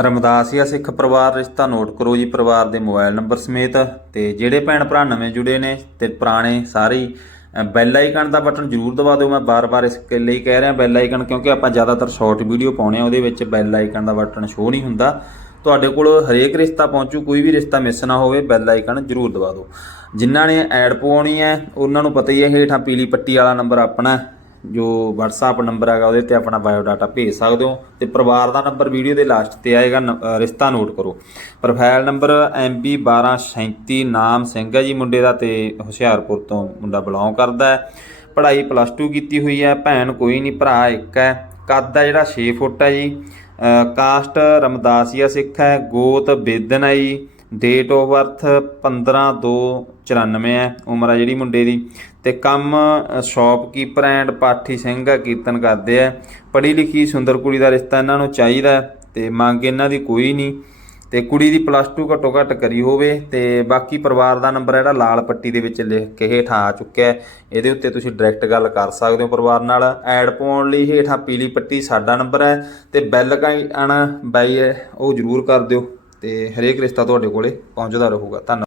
ਰਮਦਾਸੀਆ ਸਿੱਖ ਪਰਿਵਾਰ ਰਿਸ਼ਤਾ ਨੋਟ ਕਰੋ ਜੀ ਪਰਿਵਾਰ ਦੇ ਮੋਬਾਈਲ ਨੰਬਰ ਸਮੇਤ ਤੇ ਜਿਹੜੇ ਭੈਣ ਭਰਾ ਨਵੇਂ ਜੁੜੇ ਨੇ ਤੇ ਪੁਰਾਣੇ ਸਾਰੇ ਹੀ, ਅ, ਬੈਲ ਆਈਕਨ ਦਾ ਬਟਨ ਜ਼ਰੂਰ ਦਬਾ ਦਿਓ। ਮੈਂ ਬਾਰ-ਬਾਰ ਇਸ ਲਈ ਕਹਿ ਰਿਹਾ ਬੈਲ ਆਈਕਨ ਕਿਉਂਕਿ ਆਪਾਂ ਜ਼ਿਆਦਾਤਰ ਸ਼ਾਰਟ ਵੀਡੀਓ ਪਾਉਣੇ ਆ ਉਹਦੇ ਵਿੱਚ ਬੈਲ ਆਈਕਨ ਦਾ ਬਟਨ ਸ਼ੋ ਨਹੀਂ ਹੁੰਦਾ। ਤੁਹਾਡੇ ਕੋਲ ਹਰੇਕ ਰਿਸ਼ਤਾ ਪਹੁੰਚੂ ਕੋਈ ਵੀ ਰਿਸ਼ਤਾ ਮਿਸ ਨਾ ਹੋਵੇ ਬੈਲ ਆਈਕਨ ਜ਼ਰੂਰ ਦਬਾ ਦਿਓ। ਜਿਨ੍ਹਾਂ ਨੇ ਐਡ ਪਵਾਉਣੀ ਹੈ ਉਹਨਾਂ ਨੂੰ ਪਤਾ ਹੀ ਹੈ ਹੇਠਾਂ ਪੀਲੀ ਪੱਟੀ ਵਾਲਾ ਨੰਬਰ ਆਪਣਾ ਜੋ WhatsApp ਨੰਬਰ ਹੈਗਾ ਉਹਦੇ ਤੇ ਆਪਣਾ ਬਾਇਓ ਡਾਟਾ ਭੇਜ ਸਕਦੇ ਹੋ ਤੇ ਪਰਿਵਾਰ ਦਾ ਨੰਬਰ ਵੀਡੀਓ ਦੇ ਲਾਸਟ ਤੇ ਆਏਗਾ ਨ- ਰਿਸ਼ਤਾ ਨੋਟ ਕਰੋ। ਪ੍ਰੋਫਾਈਲ ਨੰਬਰ MB1237 ਨਾਮ ਸਿੰਘ ਹੈ ਜੀ ਮੁੰਡੇ ਦਾ ਤੇ ਹੁਸ਼ਿਆਰਪੁਰ ਤੋਂ ਮੁੰਡਾ ਬਿਲੋਂਗ ਕਰਦਾ ਹੈ। ਪੜ੍ਹਾਈ ਪਲੱਸ 2 ਕੀਤੀ ਹੋਈ ਹੈ, ਭੈਣ ਕੋਈ ਨਹੀਂ ਭਰਾ ਇੱਕ ਹੈ। ਕੱਦ ਹੈ ਜਿਹੜਾ 6 ਫੁੱਟ ਹੈ ਜੀ। ਕਾਸਟ ਰਮਦਾਸੀਆ ਸਿੱਖ ਹੈ, ਗੋਤ ਬੇਦਨ ਹੈ ਜੀ। ਡੇਟ ਆਫ ਬਰਥ 15/2/94 ਹੈ, ਉਮਰ ਆ ਜਿਹੜੀ ਮੁੰਡੇ ਦੀ। ਤੇ ਕੰਮ ਸ਼ਾਪਕੀਪਰ ਐਂਡ ਪਾਠੀ ਸਿੰਘ ਆ, ਕੀਰਤਨ ਕਰਦੇ ਆ। ਪੜ੍ਹੀ ਲਿਖੀ ਸੁੰਦਰ ਕੁੜੀ ਦਾ ਰਿਸ਼ਤਾ ਇਹਨਾਂ ਨੂੰ ਚਾਹੀਦਾ ਹੈ, ਤੇ ਮੰਗ ਇਹਨਾਂ ਦੀ ਕੋਈ ਨਹੀਂ। ਤੇ ਕੁੜੀ ਦੀ ਪਲੱਸ 2 ਘੱਟੋ ਘੱਟ ਕਰੀ ਹੋਵੇ, ਤੇ ਬਾਕੀ ਪਰਿਵਾਰ ਦਾ ਨੰਬਰ ਜਿਹੜਾ ਲਾਲ ਪੱਟੀ ਦੇ ਵਿੱਚ ਲਿਖ ਕੇ ਹੇਠਾਂ ਆ ਚੁੱਕਿਆ ਹੈ। ਇਹਦੇ ਉੱਤੇ ਤੁਸੀਂ ਡਾਇਰੈਕਟ ਗੱਲ ਕਰ ਸਕਦੇ ਹੋ ਪਰਿਵਾਰ ਨਾਲ। ਐਡ ਪਾਉਣ ਲਈ ਹੇਠਾਂ ਪੀਲੀ ਪੱਟੀ ਸਾਡਾ ਨੰਬਰ ਹੈ, ਤੇ ਬੈਲ ਕਾਈਨ ਬਾਈ ਉਹ ਜ਼ਰੂਰ ਕਰ ਦਿਓ। ਤੇ ਹਰੇਕ ਰਿਸ਼ਤਾ ਤੁਹਾਡੇ ਕੋਲੇ ਪਹੁੰਚਦਾ ਰਹੂਗਾ। ਧੰਨਵਾਦ।